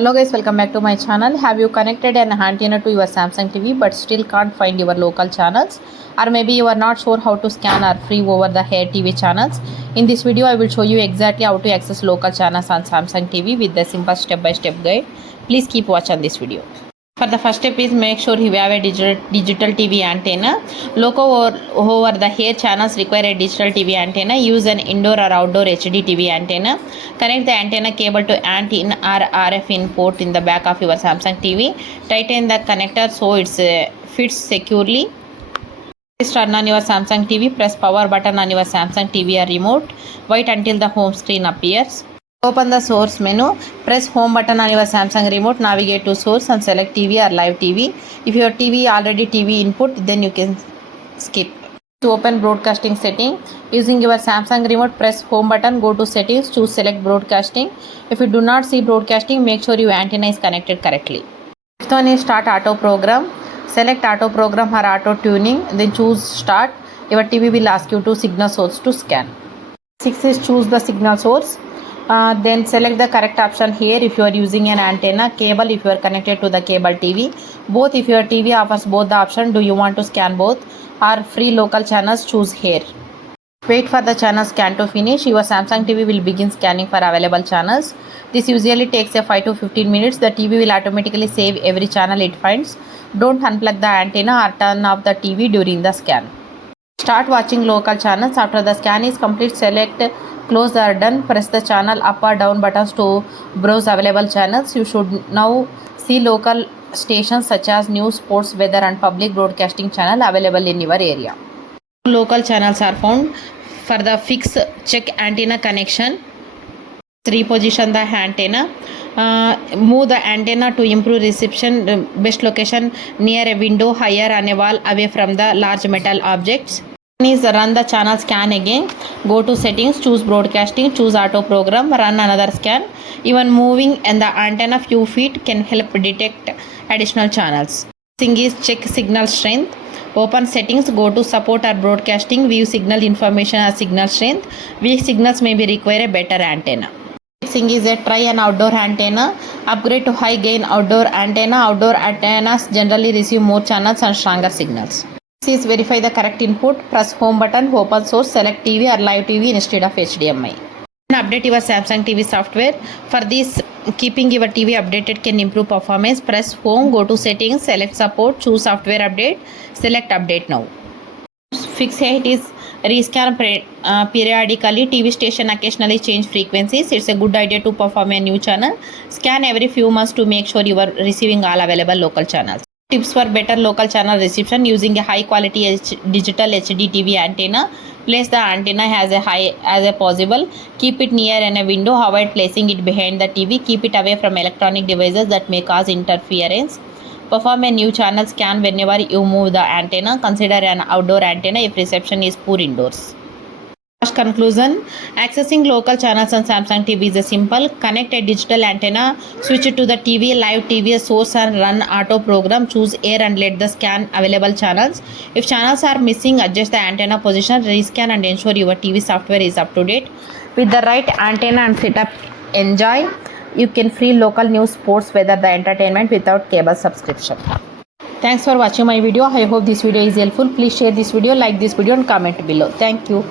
Hello guys, welcome back to my channel. Have you connected an antenna to your Samsung TV but still can't find your local channels? Or maybe you are not sure how to scan or free over the air TV channels? In this video, I will show you exactly how to access local channels on Samsung TV with the simple step-by-step guide. Please keep watching this video. For the first step is make sure you have a digital TV antenna. Local or over the air channels require a digital TV antenna. Use an indoor or outdoor HD TV antenna. Connect the antenna cable to ANT-in or RF in port in the back of your Samsung TV. Tighten the connector so it fits securely. Please turn on your Samsung TV. Press power button on your Samsung TV or remote. Wait until the home screen appears. Open the source menu, press home button on your Samsung remote, navigate to source and select TV or live TV. If your TV already TV input, then you can skip. To open broadcasting setting, using your Samsung remote, press home button, go to settings, choose select broadcasting. If you do not see broadcasting, make sure your antenna is connected correctly. Fifth one is start auto program. Select auto program or auto tuning, then choose start. Your TV will ask you to signal source to scan. Sixth is choose the signal source. Then select the correct option here if you are using an antenna, cable if you are connected to the cable TV, both if your TV offers both the option, do you want to scan both, or free local channels, choose here. Wait for the channel scan to finish. Your Samsung TV will begin scanning for available channels. This usually takes a 5 to 15 minutes. The TV will automatically save every channel it finds. Don't unplug the antenna or turn off the TV during the scan. Start watching local channels. After the scan is complete, select close or done. Press the channel up or down buttons to browse available channels. You should now see local stations such as news, sports, weather and public broadcasting channel available in your area. Local channels are found. For the fix, check antenna connection. Reposition the antenna. Move the antenna to improve reception. Best location near a window, higher on a wall, away from the large metal objects. Is run the channel scan again. Go to settings, choose broadcasting, choose auto program, run another scan. Even moving and the antenna few feet can help detect additional channels. Thing is check signal strength. Open settings, go to support or broadcasting, view signal information or signal strength. Weak signals may be require a better antenna. Thing is a try an outdoor antenna. Upgrade to high gain outdoor antenna. Outdoor antennas generally receive more channels and stronger signals. Is verify the correct input. Press home button, open source, select TV or live TV instead of HDMI. Update your Samsung TV software. For this, keeping your TV updated can improve performance. Press home, go to settings, select support, choose software update, select update now. Fix it is rescan periodically. TV station occasionally change frequencies. It's a good idea to perform a new channel. Scan every few months to make sure you are receiving all available local channels. Tips for better local channel reception using a high quality digital HD TV antenna. Place the antenna as high as possible. Keep it near a window. Avoid placing it behind the TV. Keep it away from electronic devices that may cause interference. Perform a new channel scan whenever you move the antenna. Consider an outdoor antenna if reception is poor indoors. Conclusion, accessing local channels on Samsung TV is simple. Connect a digital antenna, switch it to the TV, live TV source and run auto program. Choose air and let the scan available channels. If channels are missing, adjust the antenna position, rescan and ensure your TV software is up to date. With the right antenna and setup, enjoy. You can free local news, sports, weather, the entertainment without cable subscription. Thanks for watching my video. I hope this video is helpful. Please share this video, like this video and comment below. Thank you.